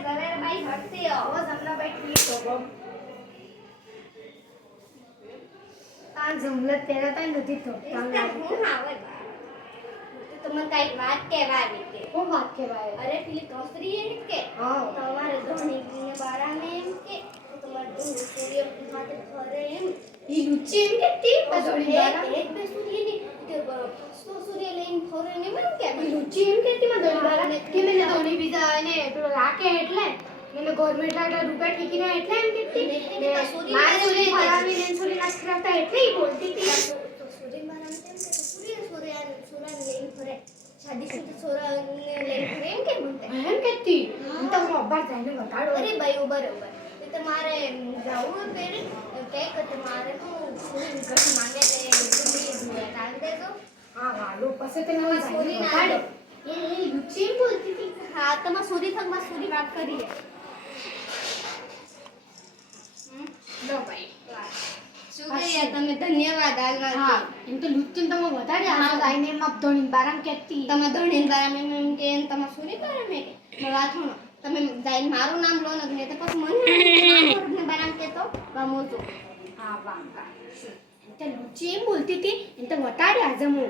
ગવેર ભાઈ હટતી હો તમને ભાઈ ઠીક હો આ જમલત તેરા તા નથી તો હું આવે તમને કઈ વાત કહેવાની કે હું વાત કહેવાય અરે પેલી કસરી એમ કે તમારે ધોની બારાને એમ કે તમારે ધોની સૂર્ય માથે ફરે એમ ઈ લુચી એમ કે તી ધોની બારા એક બે સૂર્યની સૂર્ય લઈને ફરે ને એમ કે લુચી એમ કે તી ધોની બારા કે મેને ધોની બીજા ને પેલો રાખે એટલે મેને ગવર્નમેન્ટ લાડા રૂપિયા ઠીકીને એટલે એમ કીધી મારે સૂર્ય ફરાવી ને સૂર્ય નાશ કરતા એટલે ઈ બોલતી તી સૂર્ય બારા એમ કે સૂર્ય લઈને ફરે शादी से छोरा ने ले प्रेम के बोलते हैं कहती तो हम अब्बा जाने बताड़ो अरे भाई बरोबर तो तुम्हारे जाऊ पेरे के तुम्हारे को पूरी घर मांगे ले पूरी डाल दे दो हां वालो पसे ते मैं सोरी बताड़ो ये लुची बोलती थी हां तमा सोरी थक मा सोरी बात करी है लो भाई शुक्रिया તમે ધન્યવાદ આલવા હા એમ તો લુચ્ચીન તમે વધારે આ લાઈને માં ધોણી બારામ કેતી તમે ધોણી બારામ એમ કે તમે સુની બારામ કે વાથણો તમે જાઈને મારું નામ લો ને તો પછી મને બારામ કેતો વામો તો હા વાહ તો લુચ્ચી એમ બોલતી હતી એમ તો વટાડ્યા જમો